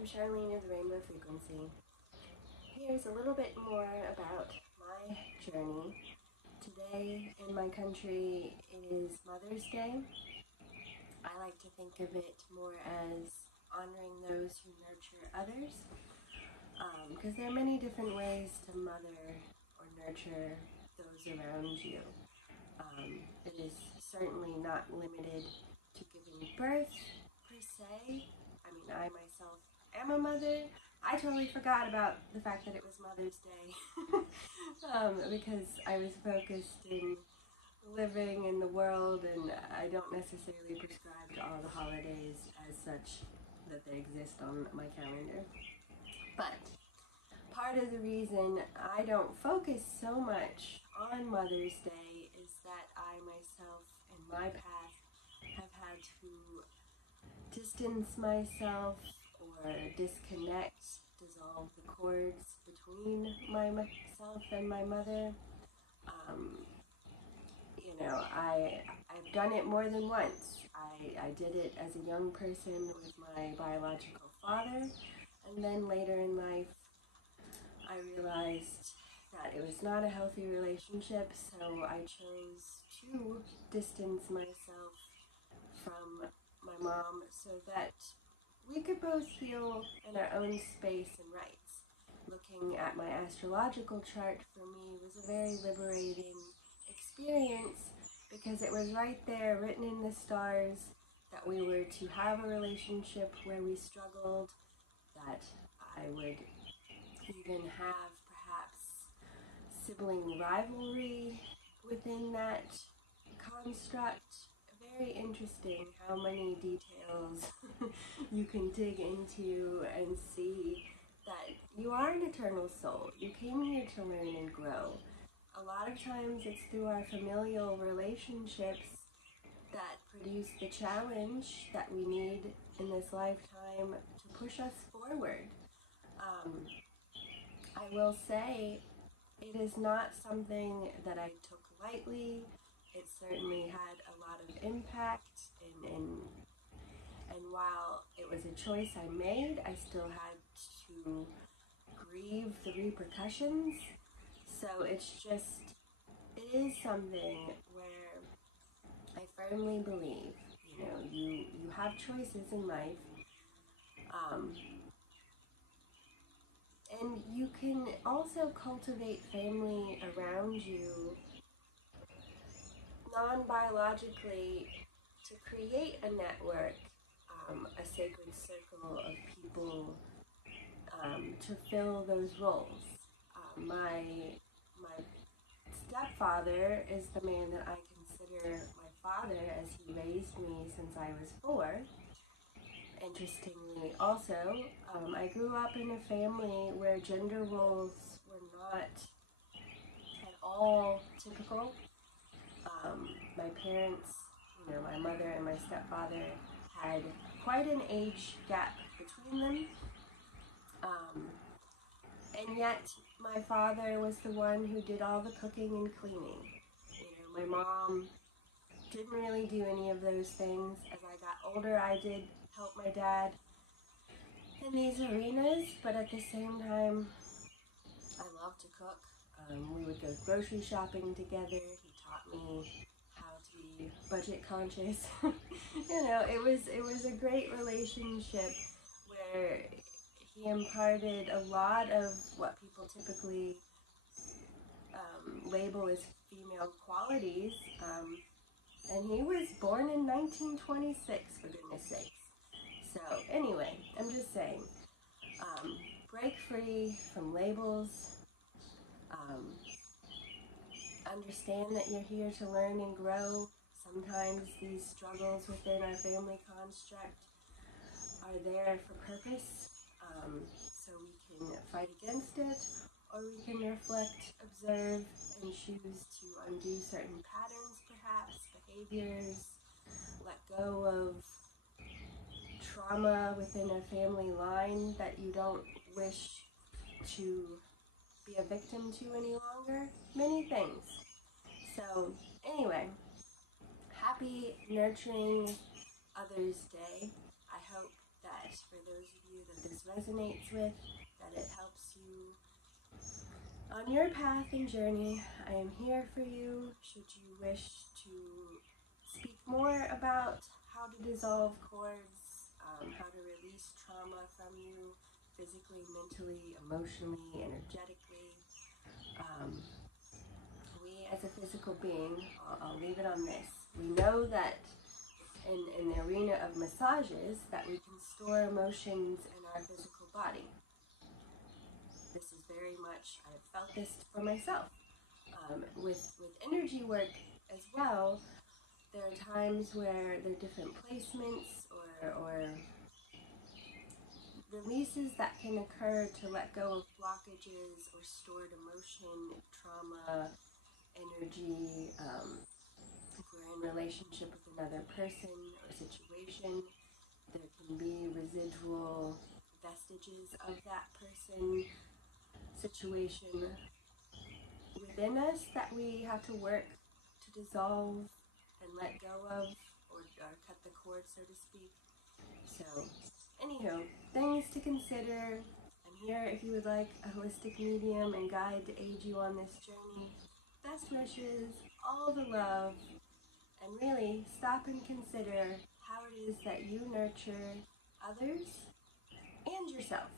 I'm Charlene of the Rainbow Frequency. Here's a little bit more about my journey. Today in my country is Mother's Day. I like to think of it more as honoring those who nurture others, because there are many different ways to mother or nurture those around you. It is certainly not limited to giving birth per se. I mean, I myself am a mother. I totally forgot about the fact that it was Mother's Day because I was focused in living in the world, and I don't necessarily prescribe to all the holidays as such that they exist on my calendar. But part of the reason I don't focus so much on Mother's Day is that I myself in my path have had to distance myself or disconnect, dissolve the cords between myself and my mother. I've done it more than once. I did it as a young person with my biological father, and then later in life I realized that it was not a healthy relationship, so I chose to distance myself from my mom so that we could both heal in our own space and rights. Looking at my astrological chart for me was a very liberating experience because it was right there written in the stars that we were to have a relationship where we struggled, that I would even have perhaps sibling rivalry within that construct. Very interesting how many details you can dig into and see that you are an eternal soul. You came here to learn and grow. A lot of times it's through our familial relationships that produce the challenge that we need in this lifetime to push us forward. I will say it is not something that I took lightly. It certainly had a lot of impact, and while it was a choice I made, I still had to grieve the repercussions. So it is something where I firmly believe, you have choices in life, and you can also cultivate family around you non-biologically to create a network, a sacred circle of people to fill those roles. My stepfather is the man that I consider my father, as he raised me since I was 4. Interestingly, also, I grew up in a family where gender roles were not at all typical. My parents, my mother and my stepfather had quite an age gap between them. And yet, my father was the one who did all the cooking and cleaning. My mom didn't really do any of those things. As I got older, I did help my dad in these arenas, but at the same time, I love to cook. We would go grocery shopping together. He taught me how to be budget conscious. It was a great relationship where he imparted a lot of what people typically label as female qualities. And he was born in 1926, for goodness sakes. So anyway, I'm just saying, break free from labels. Understand that you're here to learn and grow. Sometimes these struggles within our family construct are there for purpose, so we can fight against it, or we can reflect, observe, and choose to undo certain patterns, perhaps, behaviors, let go of trauma within a family line that you don't wish to be a victim to any longer. Many things. So anyway, happy Nurturing Others Day. I hope that for those of you that this resonates with, that it helps you on your path and journey. I am here for you should you wish to speak more about how to dissolve cords, how to release trauma from you physically, mentally, emotionally, energetically. We as a physical being, I'll leave it on this, we know that in the arena of massages that we can store emotions in our physical body. This is very much, I've felt this for myself. With energy work as well, there are times where there are different placements or releases that can occur to let go of blockages or stored emotion, trauma, energy. If we're in relationship with another person or situation, there can be residual vestiges of that person, situation within us that we have to work to dissolve and let go of, or cut the cord, so to speak. So, anywho, things to consider. I'm here if you would like a holistic medium and guide to aid you on this journey. Best wishes, all the love, and really stop and consider how it is that you nurture others and yourself.